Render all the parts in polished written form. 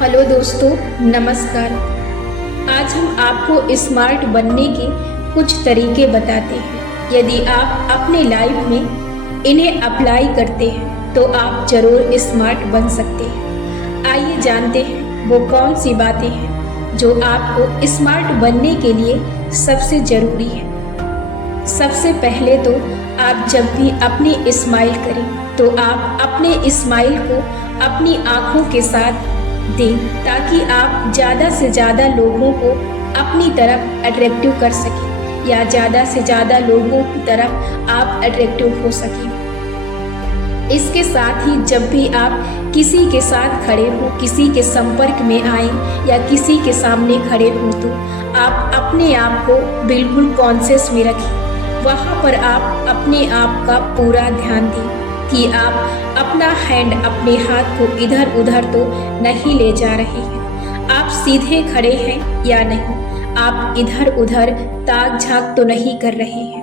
Hello दोस्तों, नमस्कार। आज हम आपको स्मार्ट बनने के कुछ तरीके बताते हैं। यदि आप अपने लाइफ में इन्हें अप्लाई करते हैं तो आप जरूर स्मार्ट बन सकते हैं। आइए जानते हैं वो कौन सी बातें हैं जो आपको स्मार्ट बनने के लिए सबसे ज़रूरी है। सबसे पहले तो आप जब भी अपनी स्माइल करें तो आप अपने स्माइल को अपनी आँखों के साथ दें, ताकि आप ज़्यादा से ज़्यादा लोगों को अपनी तरफ अट्रैक्टिव कर सकें या ज़्यादा से ज़्यादा लोगों की तरफ आप अट्रैक्टिव हो सकें। इसके साथ ही जब भी आप किसी के साथ खड़े हो, किसी के संपर्क में आए या किसी के सामने खड़े हो तो आप अपने आप को बिल्कुल कॉन्शियस में रखें। वहाँ पर आप अपने आप का पूरा ध्यान दें कि आप अपना हैंड, अपने हाथ को इधर उधर तो नहीं ले जा रहे हैं। आप सीधे खड़े हैं या नहीं, आप इधर उधर ताक झांक तो नहीं कर रहे हैं।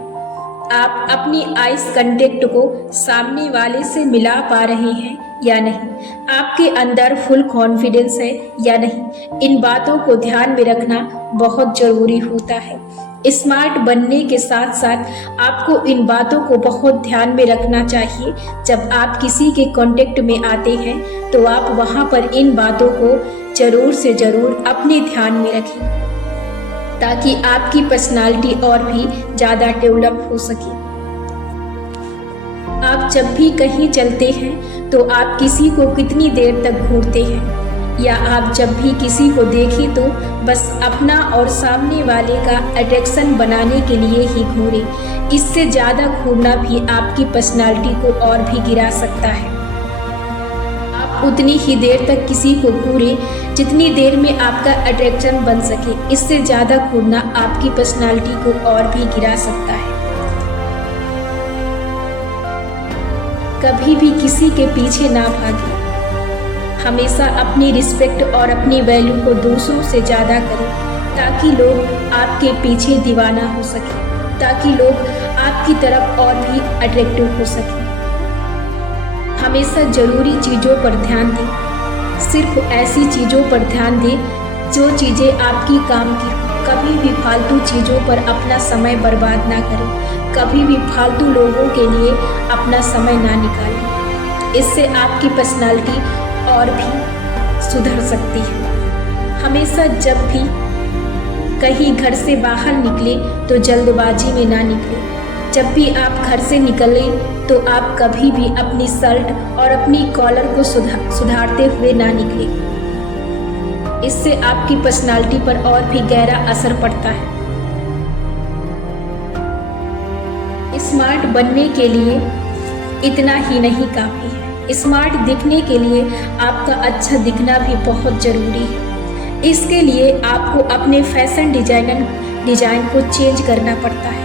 आप अपनी आइस कांटेक्ट को सामने वाले से मिला पा रहे हैं या नहीं, आपके अंदर फुल कॉन्फिडेंस है या नहीं। इन बातों को ध्यान में रखना बहुत ज़रूरी होता है। स्मार्ट बनने के साथ साथ आपको इन बातों को बहुत ध्यान में रखना चाहिए। जब आप किसी के कांटेक्ट में आते हैं तो आप वहां पर इन बातों को जरूर से जरूर अपने ध्यान में रखें, ताकि आपकी पर्सनालिटी और भी ज़्यादा डेवलप हो सके। आप जब भी कहीं चलते हैं तो आप किसी को कितनी देर तक घूरते हैं, या आप जब भी किसी को देखें तो बस अपना और सामने वाले का अट्रैक्शन बनाने के लिए ही घूरे। इससे ज़्यादा घूरना भी आपकी पर्सनालिटी को और भी गिरा सकता है। आप उतनी ही देर तक किसी को घूरे जितनी देर में आपका अट्रैक्शन बन सके। इससे ज़्यादा घूरना आपकी पर्सनालिटी को और भी गिरा सकता है। कभी भी किसी के पीछे ना भागे। हमेशा अपनी रिस्पेक्ट और अपनी वैल्यू को दूसरों से ज़्यादा करें, ताकि लोग आपके पीछे दीवाना हो सके, ताकि लोग आपकी तरफ और भी अट्रैक्टिव हो सके। हमेशा ज़रूरी चीज़ों पर ध्यान दें। सिर्फ ऐसी चीज़ों पर ध्यान दें जो चीज़ें आपकी काम की हो। कभी भी फालतू चीज़ों पर अपना समय बर्बाद ना करें। कभी भी फालतू लोगों के लिए अपना समय ना निकालें। इससे आपकी पर्सनालिटी और भी सुधर सकती है। हमेशा जब भी कहीं घर से बाहर निकले तो जल्दबाजी में ना निकले। जब भी आप घर से निकलें तो आप कभी भी अपनी शर्ट और अपनी कॉलर को सुधारते हुए ना निकले। इससे आपकी पर्सनालिटी पर और भी गहरा असर पड़ता है। स्मार्ट बनने के लिए इतना ही नहीं काफ़ी है। स्मार्ट दिखने के लिए आपका अच्छा दिखना भी बहुत ज़रूरी है। इसके लिए आपको अपने फैशन डिज़ाइन को चेंज करना पड़ता है।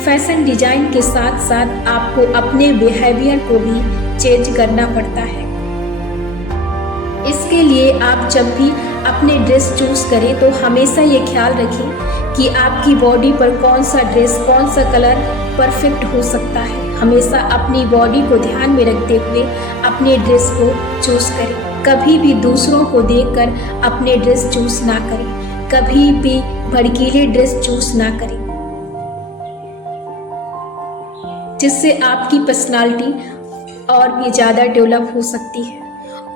फैशन डिज़ाइन के साथ साथ आपको अपने बिहेवियर को भी चेंज करना पड़ता है। इसके लिए आप जब भी अपने ड्रेस चूज़ करें तो हमेशा ये ख्याल रखें कि आपकी बॉडी पर कौन सा ड्रेस, कौन सा कलर परफेक्ट हो सकता है। हमेशा अपनी बॉडी को ध्यान में रखते हुए अपने ड्रेस को चूज़ करें। कभी भी दूसरों को देखकर अपने ड्रेस चूज़ ना करें। कभी भी भड़कीले ड्रेस चूज़ ना करें, जिससे आपकी पर्सनालिटी और भी ज़्यादा डेवलप हो सकती है।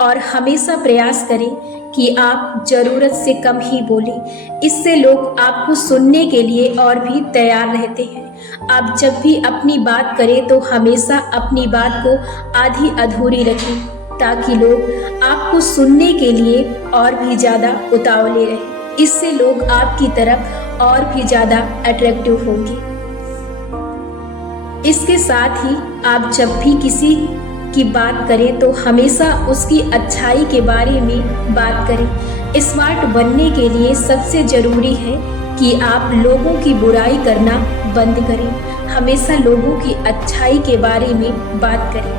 और हमेशा प्रयास करें कि आप ज़रूरत से कम ही बोलें। इससे लोग आपको सुनने के लिए और भी तैयार रहते हैं। आप जब भी अपनी बात करें तो हमेशा अपनी बात को आधी अधूरी रखें, ताकि लोग आपको सुनने के लिए और भी ज़्यादा उतावले रहें। इससे लोग आपकी तरफ और भी ज़्यादा अट्रैक्टिव होंगे। इसके साथ ही आप जब भी किसी की बात करें तो हमेशा उसकी अच्छाई के बारे में बात करें। स्मार्ट बनने के लिए सबसे ज़रूरी है कि आप लोगों की बुराई करना बंद करें। हमेशा लोगों की अच्छाई के बारे में बात करें।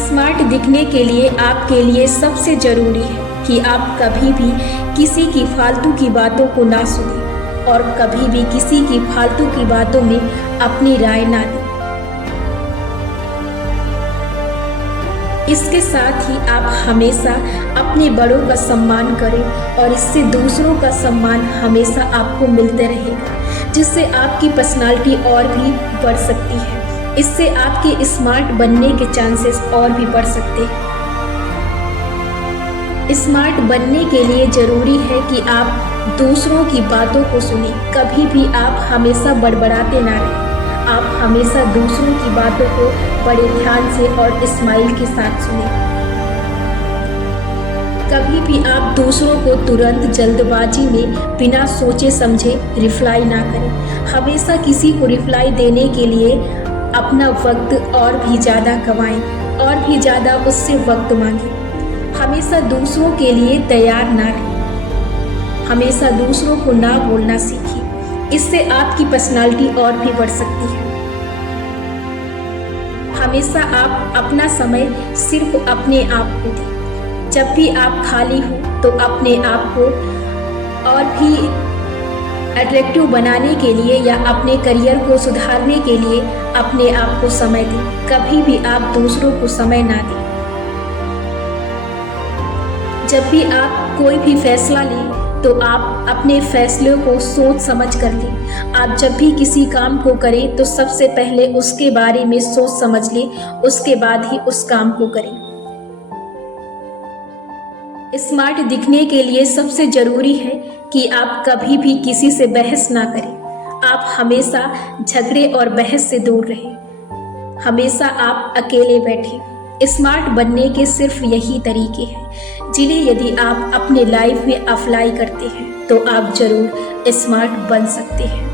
स्मार्ट दिखने के लिए आपके लिए सबसे ज़रूरी है कि आप कभी भी किसी की फालतू की बातों को ना सुनें और कभी भी किसी की फालतू की बातों में अपनी राय ना दें। इसके साथ ही आप हमेशा अपने बड़ों का सम्मान करें और इससे दूसरों का सम्मान हमेशा आपको मिलते रहेगा, जिससे आपकी पर्सनालिटी और भी बढ़ सकती है। इससे आपके स्मार्ट बनने के चांसेस और भी बढ़ सकते हैं। स्मार्ट बनने के लिए जरूरी है कि आप दूसरों की बातों को सुनें। कभी भी आप हमेशा बड़बड़ाते ना रहें। आप हमेशा दूसरों की बातों को बड़े ध्यान से और स्माइल के साथ सुनें। कभी भी आप दूसरों को तुरंत जल्दबाजी में बिना सोचे समझे रिप्लाई ना करें। हमेशा किसी को रिप्लाई देने के लिए अपना वक्त और भी ज़्यादा गंवाएं और भी ज़्यादा उससे वक्त मांगें। हमेशा दूसरों के लिए तैयार ना रहें। हमेशा दूसरों को ना बोलना सीखिए। इससे आपकी पर्सनालिटी और भी बढ़ सकती है। हमेशा आप अपना समय सिर्फ अपने आप को दें। जब भी आप खाली हो तो अपने आप को और भी अट्रैक्टिव बनाने के लिए या अपने करियर को सुधारने के लिए अपने आप को समय दें। कभी भी आप दूसरों को समय ना दें। जब भी आप कोई भी फैसला लें तो आप अपने फैसले को सोच समझ कर लें। आप जब भी किसी काम को करें तो सबसे पहले उसके बारे में सोच समझ लें, उसके बाद ही उस काम को करें। स्मार्ट दिखने के लिए सबसे जरूरी है कि आप कभी भी किसी से बहस ना करें। आप हमेशा झगड़े और बहस से दूर रहें। हमेशा आप अकेले बैठें। स्मार्ट बनने के सिर्फ यही तरीके हैं जिन्हें यदि आप अपने लाइफ में अप्लाई करते हैं तो आप जरूर स्मार्ट बन सकते हैं।